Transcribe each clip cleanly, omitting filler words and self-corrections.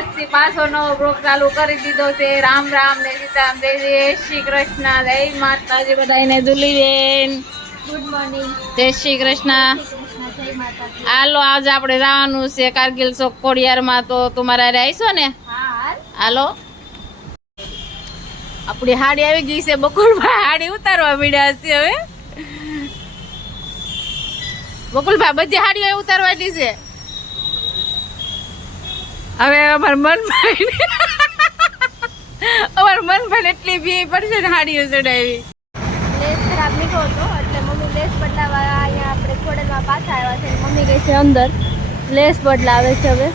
આજથી પાછો નવો બ્લોગ ચાલુ કરી દીધો છે. રામ રામ ને સીતારામ, જય શ્રી કૃષ્ણ, જય માતાજી બધાને. દુલીબેન ગુડ મોર્નિંગ, જય શ્રી કૃષ્ણ. હાલો આજે આપણે જવાનું છે કારગિલ ચોક ખોડિયારમાં. તો તમારે આવીશો ને? હાલો આપણી હાડી આવી ગઈ છે. બકુલભાઈ હાડી ઉતારવા મળ્યા છે. હવે બકુલભાઈ બધી હાડીઓ ઉતારવાની છે. હવે અમાર મનભાઈ એટલી ભી પડશે ને હાડીઓ ચડાવી. લેસ ખરાબ નીકળો હતો એટલે મમ્મી લેસ બદલાવા અહીંયા આપણે ખોડલમાં પાછા આવ્યા છે. મમ્મી ગઈ છે અંદર લેસ બદલાવે છે. હવે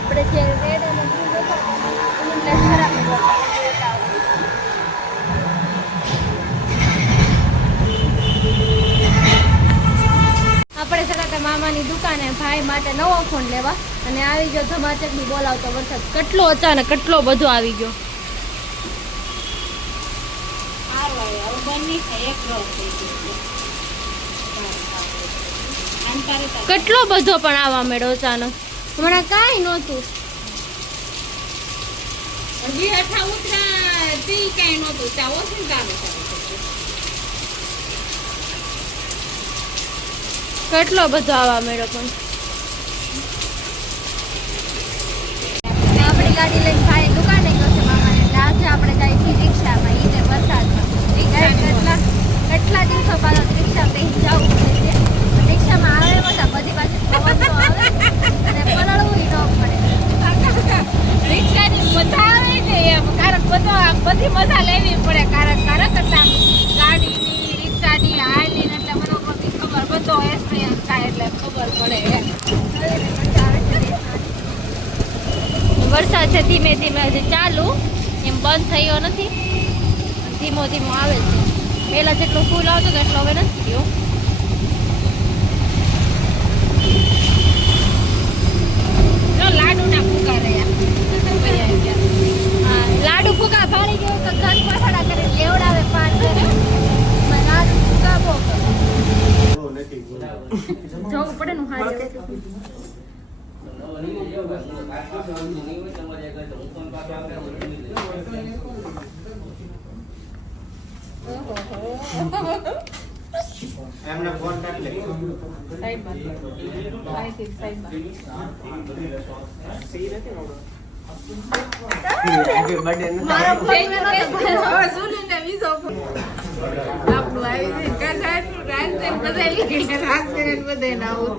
આપણે જે રેડ અને બ્લુ લેસ ખરાબ નીકળો. આપણે જતા મામાની દુકાને ભાઈ માટે નવો ફોન લેવા અને આવી ગયો ધમાચકની બોલાવતો વરસાદ. કેટલો અચાનક કેટલો બધો આવી ગયો. કેટલો બધો પણ આવવા મળ્યો અચાનક. હમણાં કાંઈ નહોતું. કેટલો બધો આવવા મળ્યો પણ. આપણી ગાડી લઈને ભાઈ દુકાને ગયો છે મામાને. એટલે આજે આપણે જઈએ છીએ રિક્ષામાં. ઈને વરસાદમાં કેટલા દિવસો બાદ રિક્ષા બેસી જવું પડે છે. રિક્ષામાં આવે બધા બધી બાજુ પવન તો આવે અને પલળવું ન પડે. રિક્ષાની મજા આવે ને એમ કારક બધી મજા લેવી પડે. કારક એટલે આમ ગાડીની રિક્ષાની હાલની એટલે મને બધી ખબર બધો એક્સપિરિયન્સ થાય એટલે ખબર પડે. વરસાદ છે ધીમે ધીમે હજી ચાલુ, એમ બંધ થયો નથી. ધીમો ધીમો આવે છે. પહેલા જેટલો ફૂલ આવતો હતો એટલો હવે નથી થયો. લાડુ ના ફૂકા રહ્યા. હા, લાડુ ફૂકા ભાળી ગયો તો ઘર પછાડા કરે લેવડાવે પાન કરે. લાડુ ફૂકા બહુ જવું પડે ને. હારી એમને ફોન કાઢ લે સાઈડમાં હેપી બર્થડે ન મારો ફોન સુનીને વિસો આપણું આવી છે કાજાનું રાજન બદલી રાજન બદલે ના આવું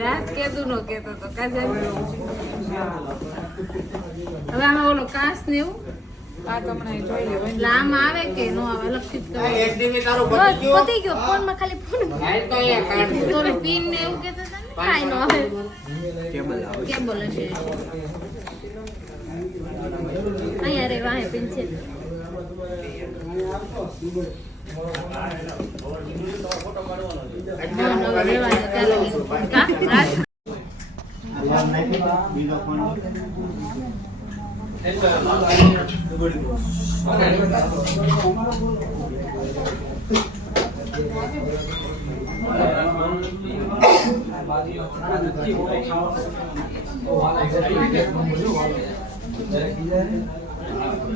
રાજ કેદું નો કેતો તો કાજા. હવે આમાં ઓલો કાસ ને એવું આ કમણાઈ જોઈ લે. એટલે આમાં આવે કે નો આવે લક્ષિત કરો. એસડીમી તારો પતી ગયો. ફોનમાં ખાલી ફોન હાલ તો અહીંયા કાઢ તો પિન ને એવું કેતા હતા ને કાઈ નો આવે. કેબલ આવે કેબલ હશે અહીંયા રે વાહે પિન છે. બીજો ફોન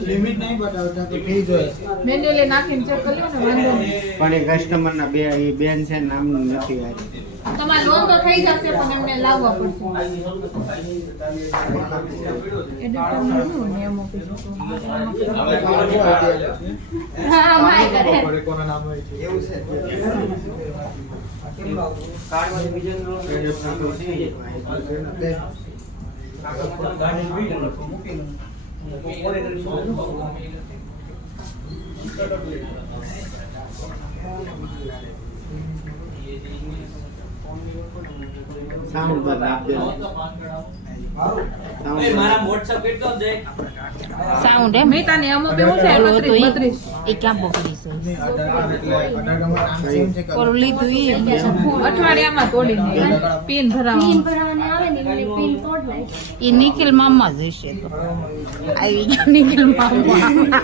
લિમિટ નહીં બતાવતા તો ફી જોઈએ. મેન્યુઅલી નાખીને ચેક કરી લો ને વાંધો નહીં. પણ એ કસ્ટમર ના બે એ બેન છે નામનું નથી આવી. તમારે લોન તો થઈ જશે પણ એમને લાવવા પડશે. હા માય કરે કોના નામ હોય છે એવું છે. કાર્ડમાંથી બીજો સાઉન્ડ પર આપજો. મારા WhatsApp કેટલો છે? સાઉન્ડ એમ મેતાને અમુક એવું છે 32 એ ક્યાં બગડી છે? ઓલું લીધું ઈ અઠવાડિયામાં તોડીને પિન ભરાવા. પિન ભરાવાની આવે ને એટલે પિન તોડ નાખે. ઈ નિખિલ મામા જ હશે તો આવી ગયા નિખિલ મામા.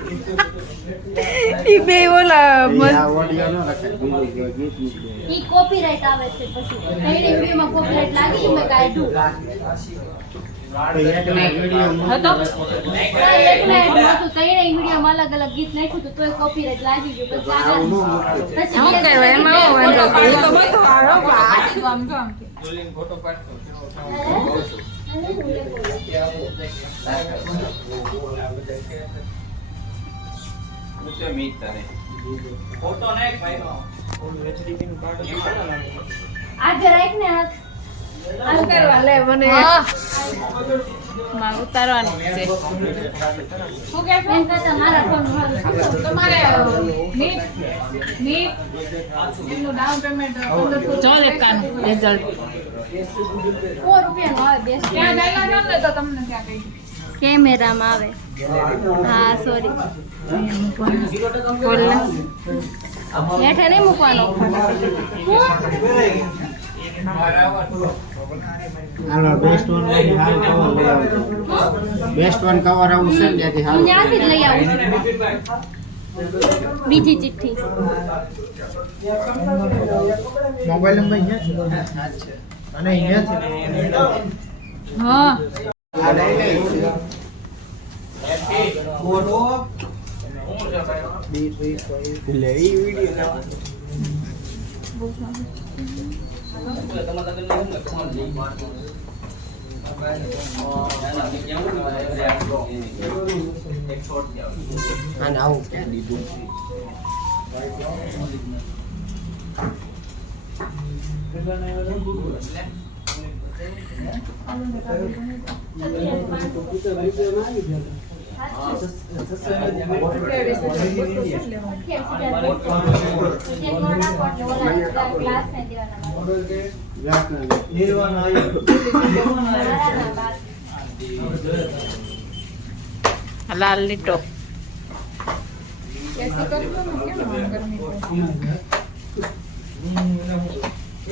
ઈ બે ઓલા એ આ ઓડિયો ન રખાય, બીજું કોઈ ગીત મૂકી દે. ઈ કોપીરાઈટ આવે છે પછી કઈ વિડીયોમાં કોપીરાઈટ લાગી ઈ મેં કાઢ્યું તો એકના વિડીયો હતો એટલે નહોતું ત્રણેય વિડીયોમાં અલગ અલગ ગીત નાખ્યું હતું તોય કોપીરાઈટ લાગી ગયું પછી આવું ન આગળ મૂકવું. પછી શું કહેવાય એમાં હું વાંધો છે? એ તો બધું આવે હો બા. આમ જો આમ. ફોટો ને ભાઈનો આજે રાખ ને હાથ શું કરવા લે મને માં ઉતારવાનું છે. શું કે એમ કરતા મારા ફોન હારું તમારે નીટ એનું ડાઉન પેમેન્ટ 1500 રિઝલ્ટ ₹4 આવે બેસ્ટ ક્યાં ડાયલા જાવ ને તો તમને ત્યાં કહી કેમેરામાં આવે હા સોરી બોલ ને. હેઠે નહીં મૂકવાનો હાલો બેસ્ટ વન માંથી હારું કવર લઈ આવજો. બેસ્ટ વન કવર આવું છે ને ત્યાંથી હારું. ત્યાંથી જ લઈ આવું બીજી ચિઠ્ઠી મોબાઈલ નંબર અહીંયા છે અને અહીંયા છે હા આ લઈ લઈ. લે ઈ વિડીયો અને આવું ક્યાં દીધું છે. લાલ લીટો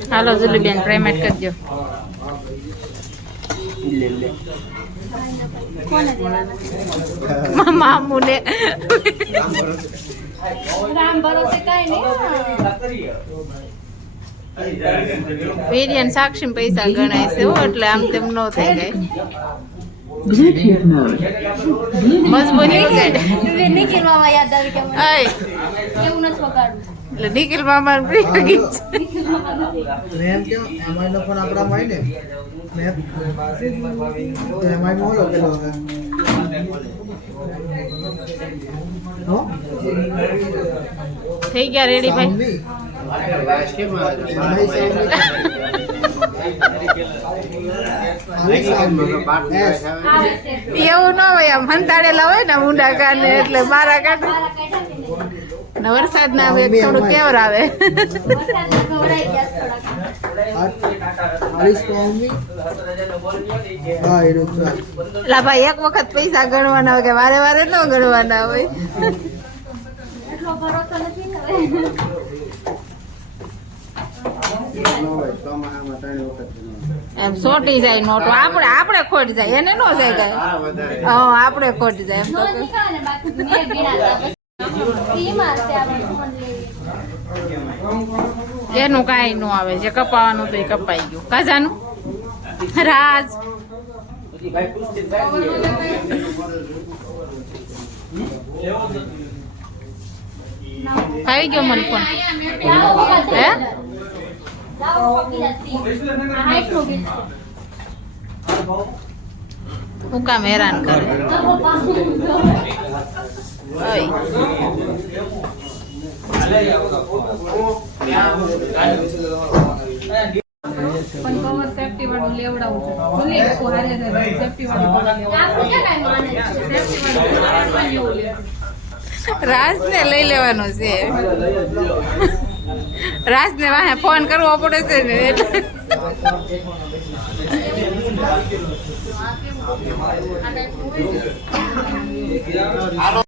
હાલો જુલીબેન પેમેન્ટ કરજો. લે લે. કોને દેવાના મામુને રામ ભરોસે કઈ નહીં વેરિયન સાક્ષી પૈસા ગણાય છે હો, એટલે આમ તેમ ન થઈ જાય. મજબૂરી વગાડે. નિખિલ મામા યાદ આવી કે મને અય એવું નથી વગાડવું એટલે નિખિલ મામા પ્રિય ગીત છે. મેં એમ કેમ એમાં નો ફોન આપણામાં હોય ને મેં તો એમાં મોલો પેલો હવે હો થઈ ગયા રેડી ભાઈ. સાઉન્ડ આવે છે એવું ન હોય આમ હંતાડેલા હોય ને ઊંડા કાને એટલે મારા કાઢે મારા કાઢ્યા કે નહીં ને વરસાદ ના આવે થોડું કેવર આવે. વરસાદમાં ગવડાઈ ગયા થોડાક હા એનું ચાલ લા ભાઈ એક વખત પૈસા ગણવાના હોય કે વારે વારે ન ગણવાના હોય. એટલો ભરોસો નથી ને હવે ન હોય ચોમાસામાં 3 વખત ન હોય. એમ સોટી જાય નોટો આપણે ખોટ જાય એને ન જાય કાંઈ. આ વધારે હા આપણે ખોટ જાય એમ નો તો નીકળે ને બાકી મેં ભીડાતા પછી ઈમાં છે આપણે ફોન લઈએ એનું કાંઈ ન આવે જે કપાવાનું તો એ કપાઈ ગયું. કાજાનું રાજ આવી ગયો મને ફોન. લાવો વખત હે? લાવો વકીલાત હાઈટ નો બિલ હું કામ હેરાન કરે. છે ઓય. પણ કવર સેફટી વાળું લેવડાવું છે ભૂલી ગયો હારે સેફટી વાળું કવર લેવડાવું. આપણે ક્યાં કાંઈ માને છે સેફટી વાળું કવર લેવું લે. રાજને લઈ લેવાનો છે. રાજને વાહે ફોન કરવો પડે છે ને એટલે આ